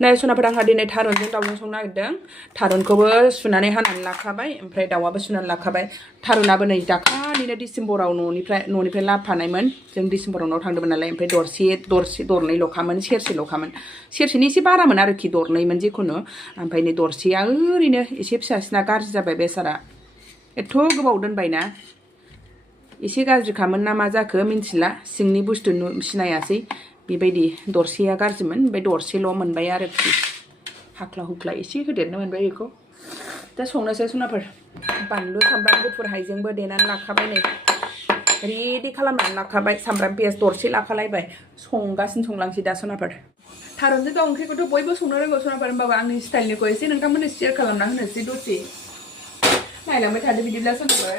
नै सनाफोर आंहा दिनै थारुनजों दाउजों संनो नागिरदों थारुनखौबो सुनानै हानानै लाखाबाय ओमफ्राय दाउआबो सुनानै लाखाबाय थारुनाबो नै दाखालिनो डिसेम्बराव न'निफ्राय लाबोफानायमोन जों डिसेम्बराव न'आव थांदोंमोन नालाय ओमफ्राय दरनैल'खामोन सेरसेल'खामोन सेरसेनि एसे बारामोन आरोखि दरनैमोन जिखुनु ओमफ्राय नै दरसेया ओरैनो एसे फिसासिना गाज्रि जाबाय बेसारा एथ' गोबाव दोनबायना एसे गाज्रिखामोन ना मा जाखो मिन्थिला सिंनि बुस्थु सिनायासै बेबायदि दरसेया गाज्रिमोन ओमफ्राय दरसेल' मोनबाय आरोखि हाख्ला हुख्ला एसे होदेरनो मोनबाय बेखौ दा संनोसै सनाफोर बानलु सामब्राम गुफुर हाइजेंबो देनानै लाखाबाय नै रेडि खालामनानै लाखाबाय सामब्राम पियाज दरसे लाखालायबाय संलांसै दा सनाफोर थारुनजों दाउ ओंख्रिखौथ' बयबो संनो रोंगौ सनाफोर होमबाबो आंनि स्टाइलनिखौ एसे नोंथांमोननो शेयार खालामना होनोसै दसे नायलांबाय थादो बिदिब्ला सनाफोर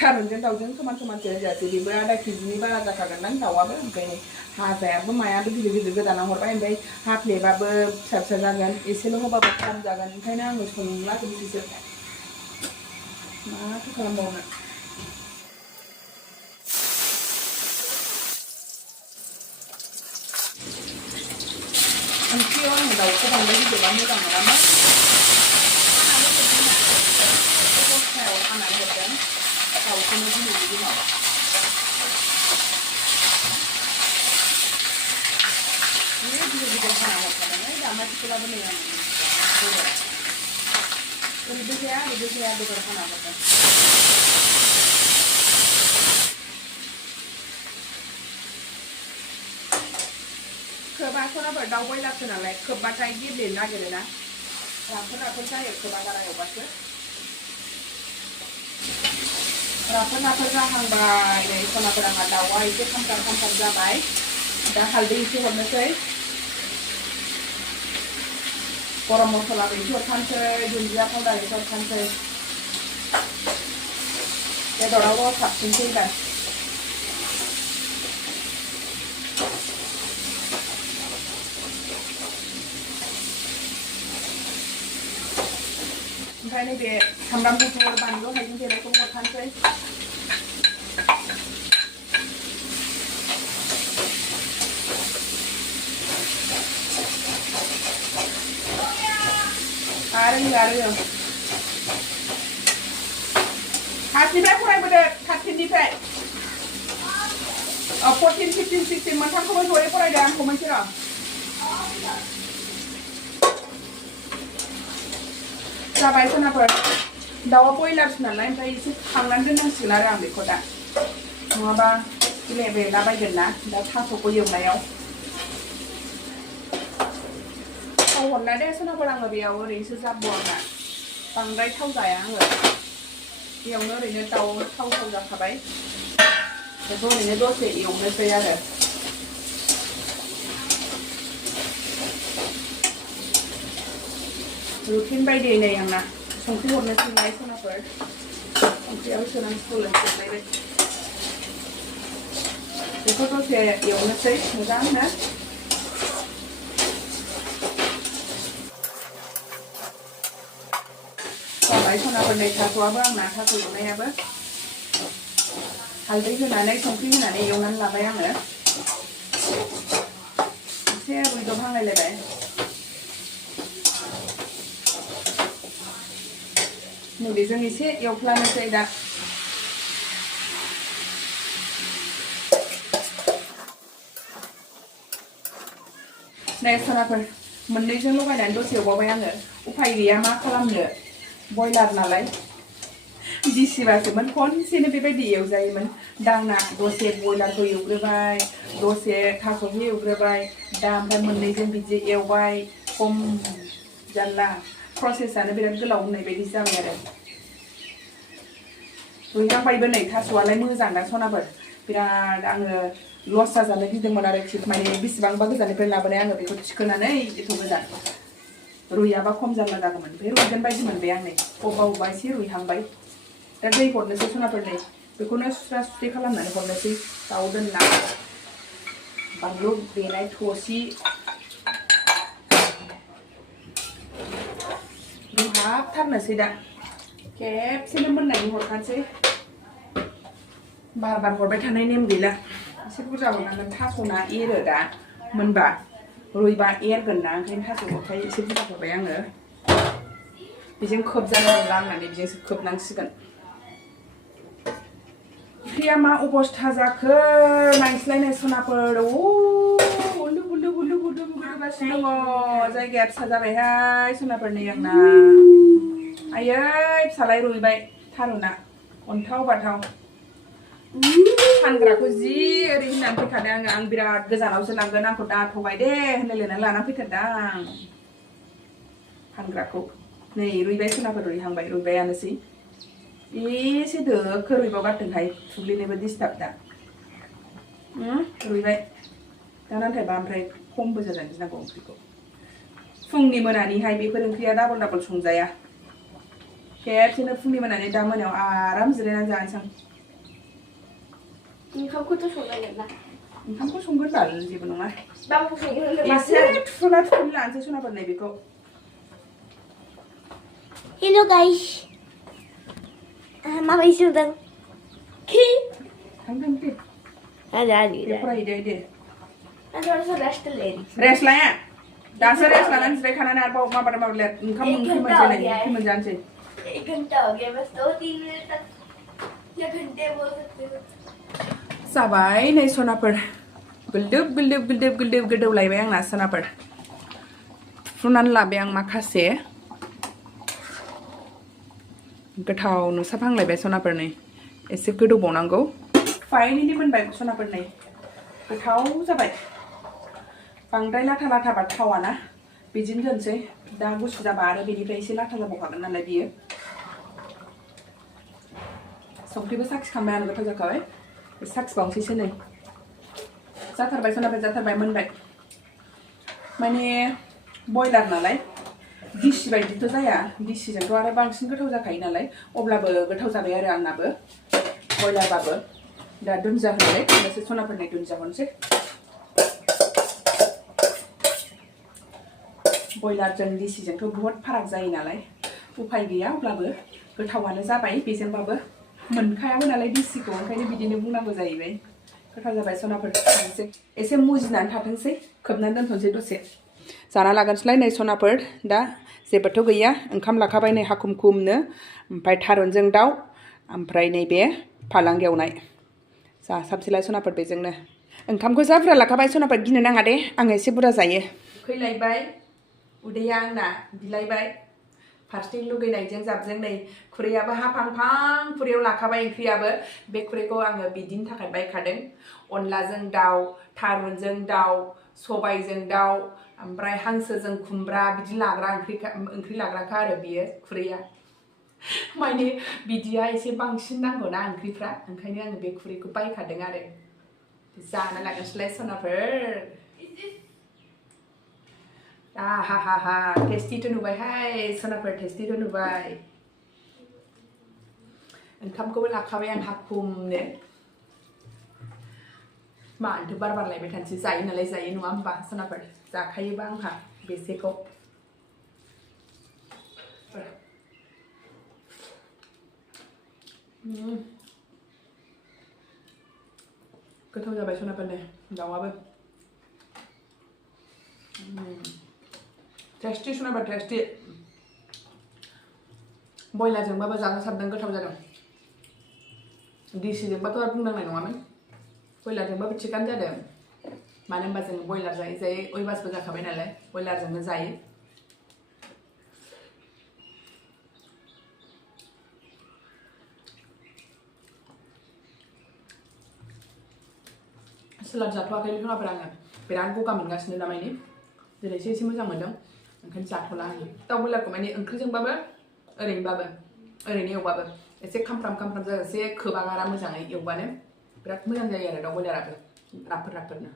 थारुनजों दाउजों समान समानसो होजासै बेबो आधा केजिनि बारा जाखागोनदां दाउआबो ओमफ्राय नै हाजायाबो मायाबो गिदिर गिदिर गोदाना हरबाय ओमफ्राय हाफ्लेबाबो फिसा फिसा जागोन एसेल' होबाबो खम जागोन ओंखायनो आङो संला जोबसैसो माथो खालामबावनो ओंख्रियाव आङो दाउखौ बांद्राय गिदिरबा मोजां मोनामोन दस्रायाव हानानै हरदों दाउखौनो दिनैनि दिनाव गिदिर गिदिर हाना हरखादों दामाथिखौलाबो नै आं ओरैबो जाया बेदर हाना हरदों खोबा सनाफोर दाउ बयलारसो नालाय खोबबाथाय गेब्लेनो नागिरोना राफोद जायो खोबा बारा एवबासो राफोद जाहांबाय नै सनाफोर आंहा दाउआ एसे खामफ्राम जाबाय दा हालदै एसे हरनोसै गरम मस्लाबो एसे हरखानोसै दुन्दिया पाउडार एसे हरखानोसै बेदरावबो साबसिनसै दा ओमफ्राय नैबे सामब्राम गुफुर बानलु हाइजें देनायखौ हरखानोसै आरो हारसिंनिफ्राय फरायबोदो 13निफ्राय 14, 15, 16 मोनथामखौबो जयै फरायदो आंखौ मोनसे र' जाबाय सनाफोर दाउआ बयलारसो नालाय ओमफ्राय एसे खांनानै दोननांसिगोन आरो आं बेखौ दा नङाबा बेलाबायगोन ना दा थास'खौ एवनायाव थाव हरला दे सनाफोर आङो बेयाव ओरैनोसो जाब्ब' आंना बांद्राय थाव जाया आङो बेयावनो ओरैनो दाउ थाव जाखाबाय बेखौ ओरैनो दसे एवनोसै आरो रुटिन बायदि नै आंना संख्रि हरनोसैलाय सनाफोर संख्रियाबो सोलायलायबाय बेखौ दसे एवनोसै मोजांनो जाबाय सनाफोर नै थास'आबो आंना थास' एवनायाबो हालदै होनानै संख्रि होनानै एवनानै लाबाय आङो एसे रुइदबहांलायलायबाय नैबेजों एसे एवफ्लानोसै दा नै सनाफोर मोननैजों लगायनानै दसे एवबावबाय आङो उफाय गैया मा खालामनो बयलार नालाय दिसिबासोमोन खनसेनो बेबायदि एवजायोमोन दांना दसे बयलारखौ एवग्रोबाय दसे थास'खौ एवग्रोबाय दा ओमफ्राय मोननैजों बिदि एवबाय खम जारला प्रसेसआनो बिराद गोलाव होननाय बायदि जाबाय आरो रुइहांबायबो नै थास'आलाय मोजां दा सनाफोर बिराद आङो लस जाजानो गिदोंमोन आरोखि माने बेसेबांबा गोजाननिफ्राय लाबोनाय आङो बेखौ थिखोनानै एथ' गोजान रुइयाबा खम जारला जागौमोन ओमफ्राय रुइगोन बायदि मोनबाय आं नै अबेबा एसे रुइहांबाय दा दै हरनोसै सनाफोर नै बेखौनो सुस्रा सुस्रि खालामनानै हरनोसै दाउ दोनना बानलु देनाय थोसि रुहाबथारनोसै दा खेबसेनो मोननायनि हरखानोसै बार हरबाय थानाय नेम गैला एसे बुरजा हरनांगोन थास'ना एरो दा मोनबा रुइबा एरगोन ना ओंखायनो थास'खौहाय एसे बुरजा होबाय आङो बेजों खोबजानो नंला होननानै बेजोंसो खोबनांसिगोन ओंख्रिया मा अबस्था जाखो नायस्लायनाय सनाफोर उलु बुलु बुलु बुलु बुलुगासिनो दङ जायगाया फिसा जाबायहाय सनाफोरनि आंना आयै फिसालाय रुइबाय थारुना अन्थाव बाथाव फानग्राखौ जि ओरै होननानै फैखादों आं बिराद गोजानावसो लांगोन आंखौ दा थगाय दे होनलायलायनानै लाना फैथारदों आं फानग्राखौ नै रुइबाय सनाफोर रुइहांबाय रुइबायानोसै एसे दोखो रुइबावगारथोंहाय थुग्लिनोबो डिस्टार्ब दा रुइबाय दा नाथायबा ओमफ्राय खमबो जाजानो गिनांगौ ओंख्रिखौ फुंनि मोनानिहाय बेफोर ओंख्रिया डाबल डाबल संजाया खेबसेनो फुंनि मोनानि दा मोनायाव आराम जिरायनानै जानोसै आं ओंखामखौथ' संनांगोन ना ओंखामखौ संगोन बाल जेबो नङा बाबु संगोन एसे थुना थुना लानोसै सनाफोर नै बेखौ हेल' गाइस माबायदि संदों थांथों दे दे फरायदो दे रेस्ट लाया दासो रेस्ट लानानै जिरायखानानै आरोबाव माबादों ओंखाम ओंख्रि मोनजानोसै 1 घंटा हो गया बस 2-3 मिनट तक या घंटे बोल सकते हो जाबाय नै सनाफोर गुलदुब गुलदुब गुलदुब गुलदुब गोदौलायबाय आंना सनाफोर फुनानै लाबाय आं माखासे गोथाव नुसाबहांलायबाय सनाफोर नै एसे गोदौबावनांगौ फाइनेलि मोनबाय सनाफोर नै गोथाव जाबाय बांद्राय लाथा लाथाबा थावाना बिदिनो दोनसै दा गुसु जाबा आरो बेनिफ्राय एसे लाथा जाबावखागोन नालाय बियो संख्रिबो साखिखांबाय आं गोथाव जाखाबाय साखिबावनोसैसो नै जाथारबाय सनाफोर जाथारबाय मोनबाय माने बयलार नालाय दिसि बायदिथ' जाया दिसिजोंथ' आरो बांसिन गोथाव जाखायो नालाय अब्लाबो गोथाव जाबाय आरो आंनाबो बयलारबाबो दा दुन्दिया होनानै एसे सनाफोरनि दुन्दिया हरनोसै बयलारजों दिसिजोंथ' बहुत फाराग जायो नालाय उफाय गैया अब्लाबो गोथावानो जाबाय बेजोंबाबो मोनखायाबो नालाय दिसिखौ ओंखायनो बिदिनो बुंनांगौ जाहैबाय गोथाव जाबाय सनाफोर थांसै एसे मुजिनानै थाथोंसै खोबनानै दोनथ'नोसै दसे जाना लागोनसैलाय नै सनाफोर दा जेबोथ' गैया ओंखाम लाखाबाय नै हाखुमखुमनो ओमफ्राय थारुनजों दाउ ओमफ्राय नैबे फालांग एवनाय जासाबसैलाय सनाफोर बेजोंनो ओंखामखौ जा बुरजा लाखाबाय सनाफोर गिनो नाङा दे आं एसे बुरजा जायो उखैलायबाय उदैया आंना बिलायबाय फारसेथिं लुगैनायजों जाबजों नै खुरैयाबो हाफांफां खुरैयाव लाखाबाय ओंख्रियाबो बे खुरैखौ आङो बिदिनि थाखाय बायखादों अनलाजों दाउ थारुनजों दाउ सबायजों दाउ ओमफ्राय हांसोजों खुमब्रा बिदि लाग्रा ओंख्रि लाग्राखा आरो बियो खुरैया माने बिदिया एसे बांसिन नांगौना ओंख्रिफ्रा ओंखायनो आङो बे खुरैखौ बायखादों आरो जाना लागोनसैलाय सनाफोर आहा टेस्टिथ' नुबायहाय सनाफोर टेस्टिथ' नुबाय ओंखामखौबो लाखाबाय आं हाखुमनो मानोथो बार बारलायबाय थानोसै जायो नालाय जायो नङा होमबा सनाफोर जाखायोबा आंहा बेसेखौ गोथाव जाबाय सनाफोरनो दाउआबो टेस्टि सनाफोर टेस्टि बयलारजोंबाबो जानो साबदों गोथाव जादों दिसिजोंबाथ' आरो बुंनांनाय नङामोन बयलारजोंबाबो थिगानो जादों मानो होनबा जों बयलार जायै जायै अयभासबो जाखाबाय नालाय बयलारजोंनो जायो सलाद जाथ'वाखै सनाफोर आङो बिराद गगा मोनगासिनो दामानि दिनैसो एसे मोजां मोनदों ओंखायनो जाथ'ला आङो दाउ बयलारखौ माने ओंख्रिजोंबाबो ओरैनो एवबाबो एसे खामफ्राम जाजासे खोबागारा मोजाङै एवबानो बिराद मोजां जायो आरो दाउ बयलाराबो राफोदनो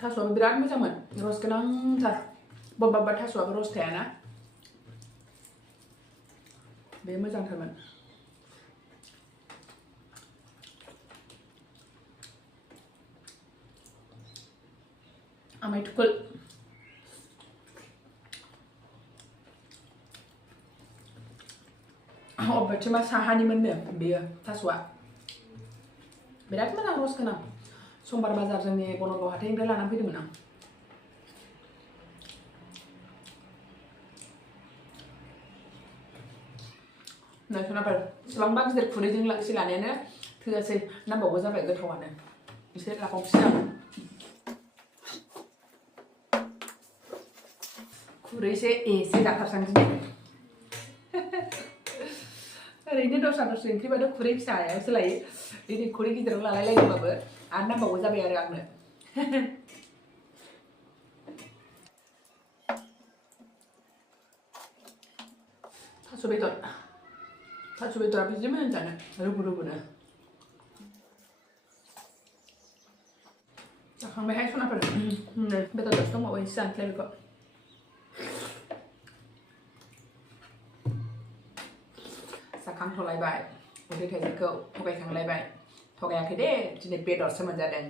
थास'आबो बिराद मोजांमोन रस गोनांथार बबेबा थास'आबो रस थायाना बे मोजांथारमोन आमाय थुखोल अबेथिंबा साहानिमोननो बेयो थास'आ बिराद मोजां रस गोनां समबार बाजार जोंनि बनरगाव हाथाइनिफ्राय लानानै फैदोंमोन आं नोंथाङाफोर एसेबांबा गिदिर खुरैजों लानायानो थोजासै नांबावगौ जाबाय गोथावानो एसे लाबावसै आं खुरैसे एसे जाथारसां दिनै ओरैनो दस्रा ओंख्रिबाथ' खुरै फिसायावसो लायो दिनै खुरै गिदिराव लालायलायदोंबाबो आरो नांबावगौ जाबाय आरो आंनो थास' बेदराबो जि मोजां जानो रुबु रुबुनो जाखांबायहाय सनाफोर बेदरजोंसो दंबावो एसे जानोसैलाय बेखौ जाखांथ'लायबाय उदै थाइसेखौ थगायखांलायबाय थगायाखै दे दिनै बेदरसो मोनजादों